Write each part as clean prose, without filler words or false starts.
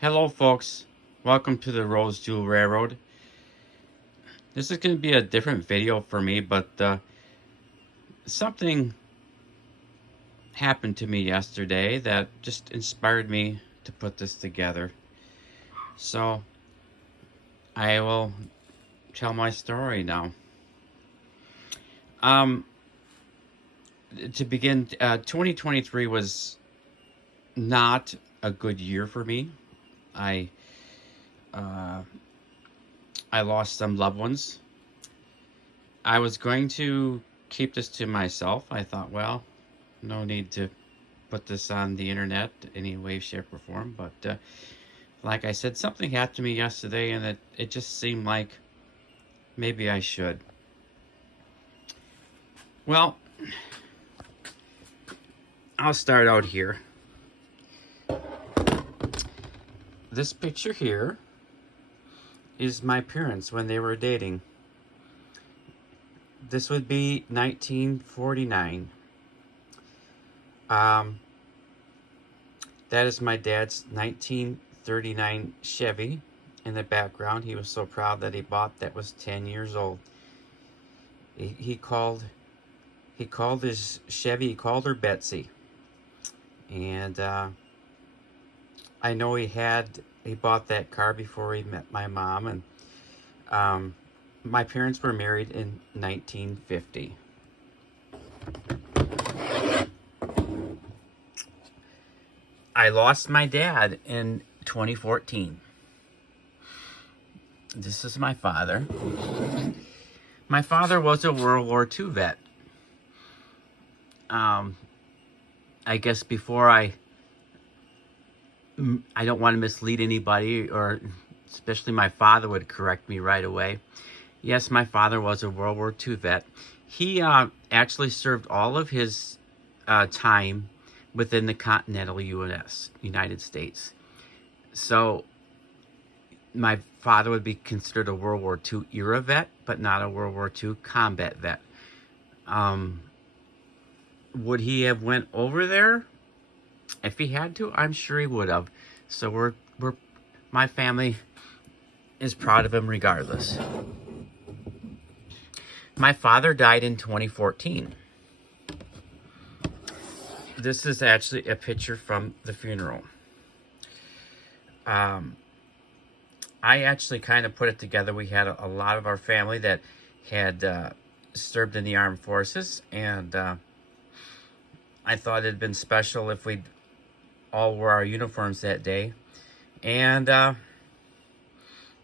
Hello, folks. Welcome to the Rose Jewel Railroad. This is going to be a different video for me, but something happened to me yesterday that just inspired me to put this together. So I will tell my story now. Um, to begin, 2023 was not a good year for me. I uh, I lost some loved ones. I was going to keep this to myself. I thought, well, no need to put this on the internet any way, shape, or form. But like I said, something happened to me yesterday, and it just seemed like maybe I should. Well, I'll start out here. This picture here is my parents when they were dating. This would be 1949. That is my dad's 1939 Chevy. In the background, he was so proud that he bought that was 10 years old. He called his Chevy, he called her Betsy. And I know he bought that car before he met my mom. And my parents were married in 1950. I lost my dad in 2014. This is my father. My father was a World War II vet. I guess before I don't want to mislead anybody, or especially my father would correct me right away. Yes, my father was a World War II vet. He actually served all of his time within the continental United States. So my father would be considered a World War II era vet, but not a World War II combat vet. Would he have went over there? If he had to, I'm sure he would have. So my family is proud of him regardless. My father died in 2014. This is actually a picture from the funeral. I actually kind of put it together. We had a lot of our family that had served in the armed forces, and I thought it'd been special if we'd all wore our uniforms that day. And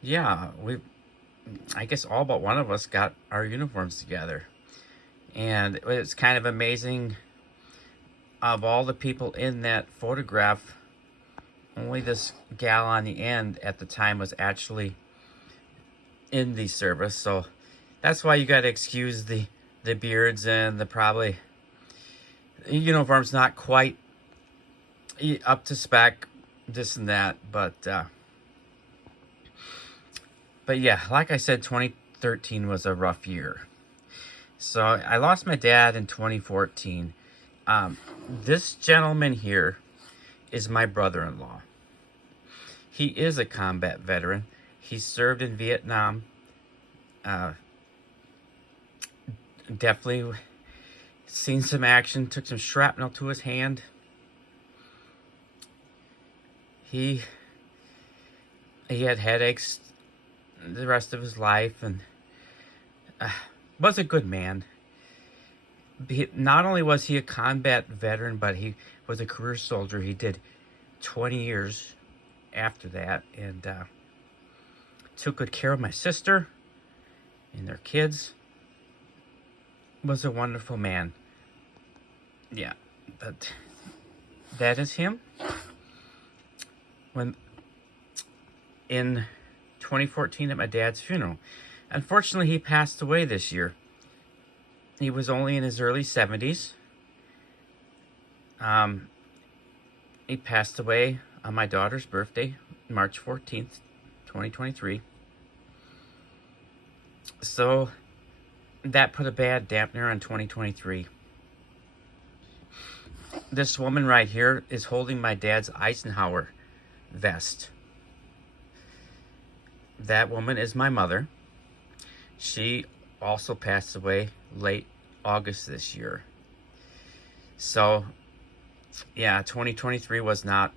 yeah, I guess all but one of us got our uniforms together. And it's kind of amazing, of all the people in that photograph, only this gal on the end at the time was actually in the service. So that's why you got to excuse the beards and the uniform's not quite up to spec, this and that. But yeah, like I said, 2013 was a rough year. So I lost my dad in 2014. This gentleman here is my brother-in-law. He is a combat veteran. He served in Vietnam. Definitely seen some action, took some shrapnel to his hand. He had headaches the rest of his life, and was a good man. Not only was he a combat veteran, but he was a career soldier. He did 20 years after that, and took good care of my sister and their kids. Was a wonderful man. Yeah, but that is him. When in 2014 at my dad's funeral. Unfortunately, he passed away this year. He was only in his early 70s. He passed away on my daughter's birthday, March 14th, 2023. So that put a bad dampener on 2023. This woman right here is holding my dad's Eisenhower vest. that woman is my mother. She also passed away late August this year. So, yeah, 2023 was not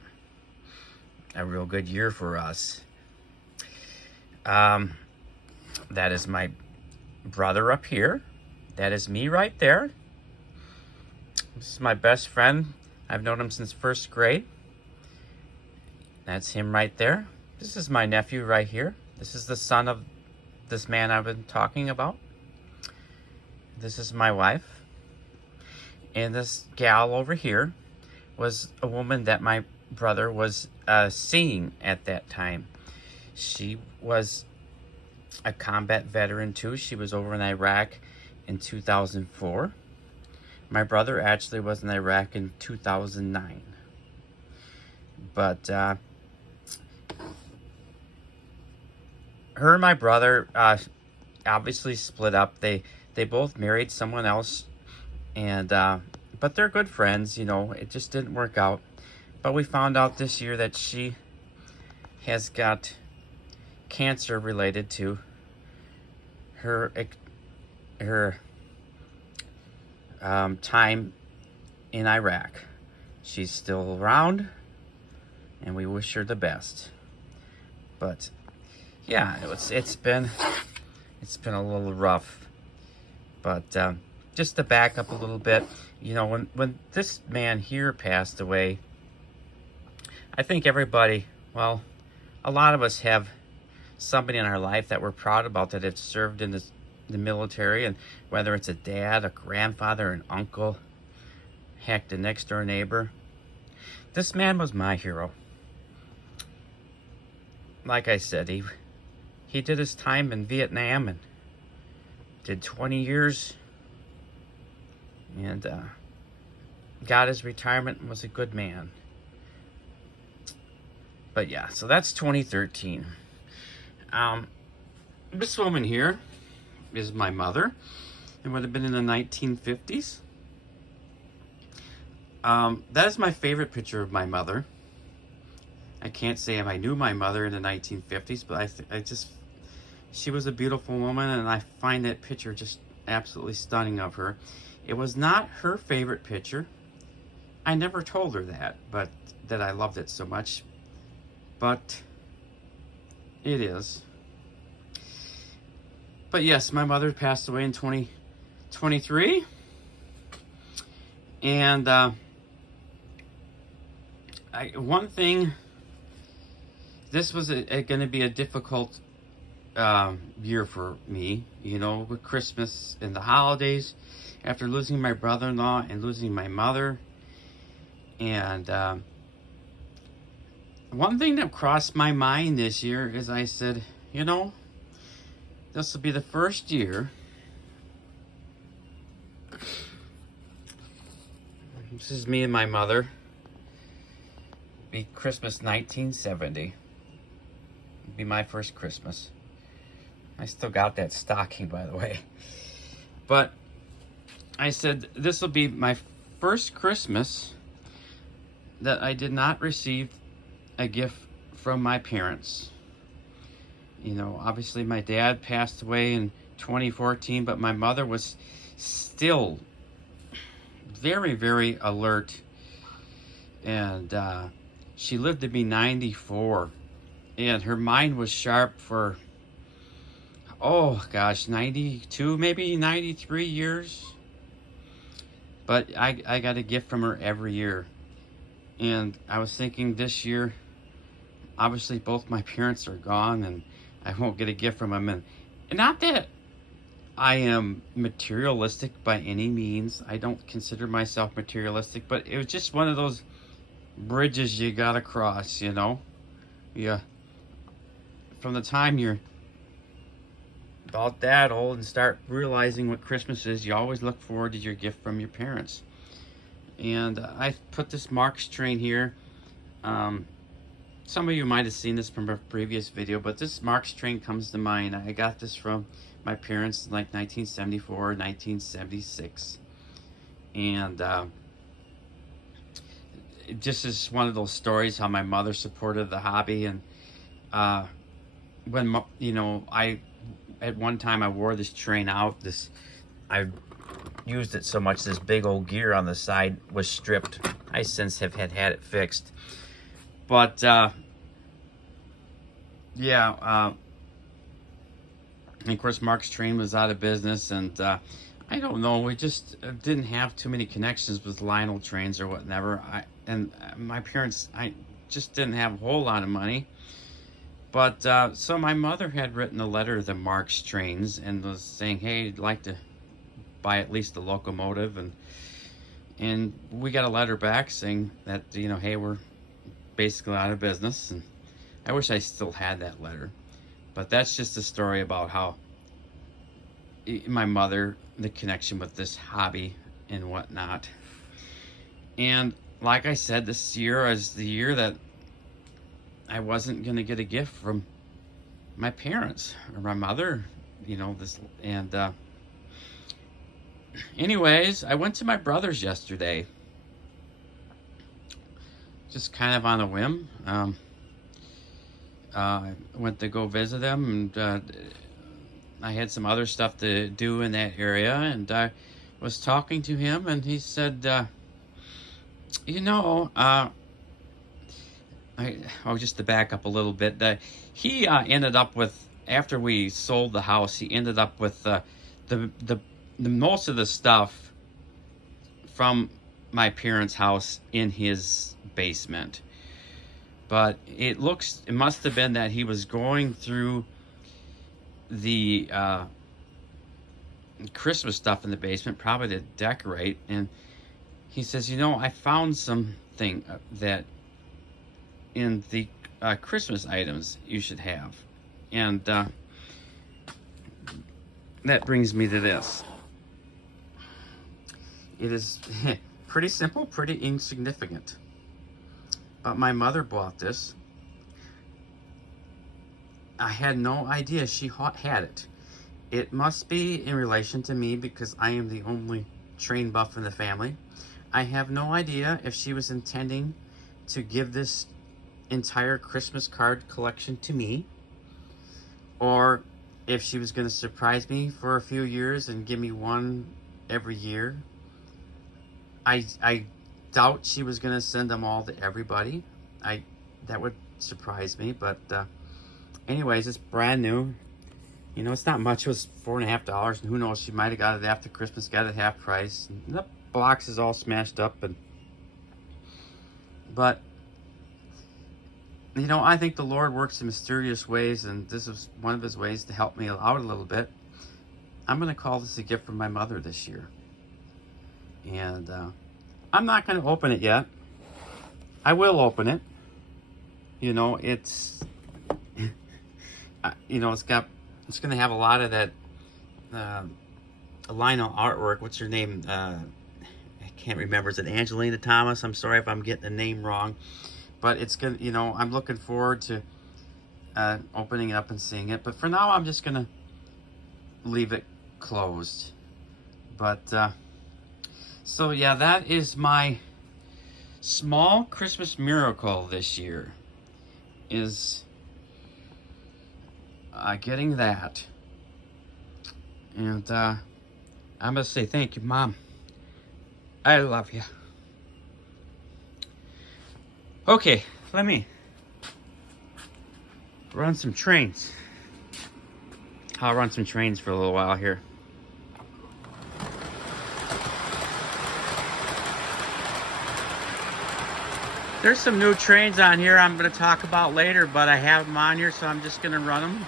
a real good year for us. That is my brother up here. That is me right there. This is my best friend. I've known him since first grade. That's him right there. This is my nephew right here. This is the son of this man I've been talking about. This is my wife. And this gal over here was a woman that my brother was seeing at that time. She was a combat veteran too. She was over in Iraq in 2004. My brother actually was in Iraq in 2009. But her and my brother obviously split up. They both married someone else, and but they're good friends. You know, it just didn't work out. But we found out this year that she has got cancer related to her time in Iraq. She's still around, and we wish her the best. But yeah, it's been a little rough. But just to back up a little bit, you know, when this man here passed away, I think everybody, well, a lot of us have somebody in our life that we're proud about that have served in the military, and whether it's a dad, a grandfather, an uncle, heck, the next door neighbor. This man was my hero. Like I said, he did his time in Vietnam and did 20 years and got his retirement and was a good man. But yeah, so that's 2013. This woman here is my mother. It would have been in the 1950s. That is my favorite picture of my mother. I can't say if I knew my mother in the 1950s, but she was a beautiful woman, and I find that picture just absolutely stunning of her. It was not her favorite picture. I never told her that, but that I loved it so much. But it is. But yes, my mother passed away in 2023. And one thing, this was going to be a difficult year for me, you know, with Christmas and the holidays, after losing my brother-in-law and losing my mother. And one thing that crossed my mind this year is I said, you know, this will be the first year. This is me and my mother. Be Christmas 1970. It'd be my first Christmas. I still got that stocking, by the way. But I said this will be my first Christmas that I did not receive a gift from my parents. You know, obviously my dad passed away in 2014, but my mother was still very, very alert. And she lived to be 94. And her mind was sharp for, oh gosh, 92, maybe 93 years. But I got a gift from her every year. And I was thinking this year, obviously both my parents are gone and I won't get a gift from them. And not that I am materialistic by any means. I don't consider myself materialistic, but it was just one of those bridges you gotta cross, you know? Yeah. From the time you're about that old and start realizing what Christmas is, you always look forward to your gift from your parents. And I put this Marx train here. Some of you might have seen this from a previous video, but this Marx train comes to mind. I got this from my parents in like 1974, 1976. And it just is one of those stories how my mother supported the hobby. And you know, at one time I wore this train out. I used it so much, this big old gear on the side was stripped. I since have had it fixed. But, yeah, and of course Mark's Train was out of business, and I don't know, we just didn't have too many connections with Lionel Trains or whatever. My parents, I just didn't have a whole lot of money. But so my mother had written a letter to Mark's Trains and was saying, hey, I'd like to buy at least a locomotive, and we got a letter back saying that, you know, hey, we're basically out of business. And I wish I still had that letter, but that's just a story about how my mother, the connection with this hobby and whatnot. And like I said, this year is the year that I wasn't gonna get a gift from my parents or my mother, you know, anyways, I went to my brother's yesterday, just kind of on a whim. I went to go visit him, and I had some other stuff to do in that area, and I was talking to him, and he said, you know, just to back up a little bit, he ended up with, after we sold the house, he ended up with the most of the stuff from my parents' house in his basement. But it must have been that he was going through the Christmas stuff in the basement, probably to decorate, and he says, you know, I found something that in the Christmas items you should have. And that brings me to this. It is pretty simple, pretty insignificant. But my mother bought this. I had no idea she had it. It must be in relation to me because I am the only train buff in the family. I have no idea if she was intending to give this entire Christmas card collection to me, or if she was going to surprise me for a few years and give me one every year. I doubt she was going to send them all to everybody. That would surprise me, but anyways, it's brand new. You know, it's not much. It was $4.50, and who knows, she might have got it after Christmas, got it half price. And the box is all smashed up, but you know, I think the Lord works in mysterious ways, and this is one of his ways to help me out a little bit. I'm going to call this a gift from my mother this year. And I'm not going to open it yet. I will open it. You know, it's, you know, it's going to have a lot of that Lionel artwork. What's her name? I can't remember. Is it Angelina Thomas? I'm sorry if I'm getting the name wrong. But it's going to, you know, I'm looking forward to opening it up and seeing it. But for now, I'm just going to leave it closed. But, so yeah, that is my small Christmas miracle this year, is getting that. And I'm going to say thank you, Mom. I love you. Okay, let me run some trains. I'll run some trains for a little while here. There's some new trains on here I'm going to talk about later, but I have them on here, so I'm just going to run them.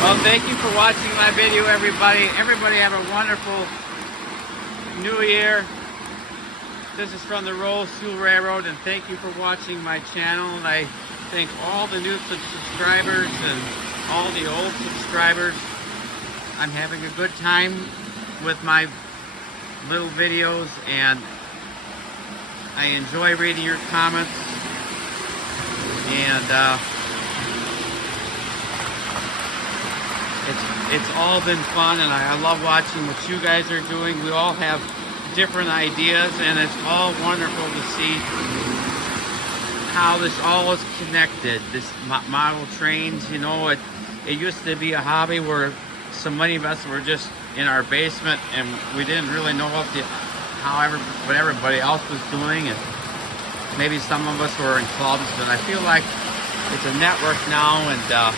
Well, thank you for watching my video, everybody. Everybody have a wonderful New Year. This is from the Rolls Tool Railroad, and thank you for watching my channel. And I thank all the new subscribers and all the old subscribers. I'm having a good time with my little videos, and I enjoy reading your comments. And it's all been fun, and I love watching what you guys are doing. We all have different ideas, and it's all wonderful to see how this all is connected. This model trains, you know, it used to be a hobby where so many of us were just in our basement, and we didn't really know what everybody else was doing, and maybe some of us were in clubs. And I feel like it's a network now, and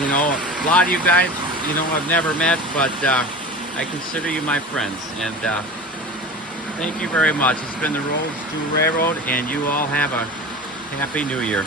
you know, a lot of you guys, you know, I've never met, but I consider you my friends. And thank you very much. It's been the Rolls Tool Railroad, and you all have a Happy New Year.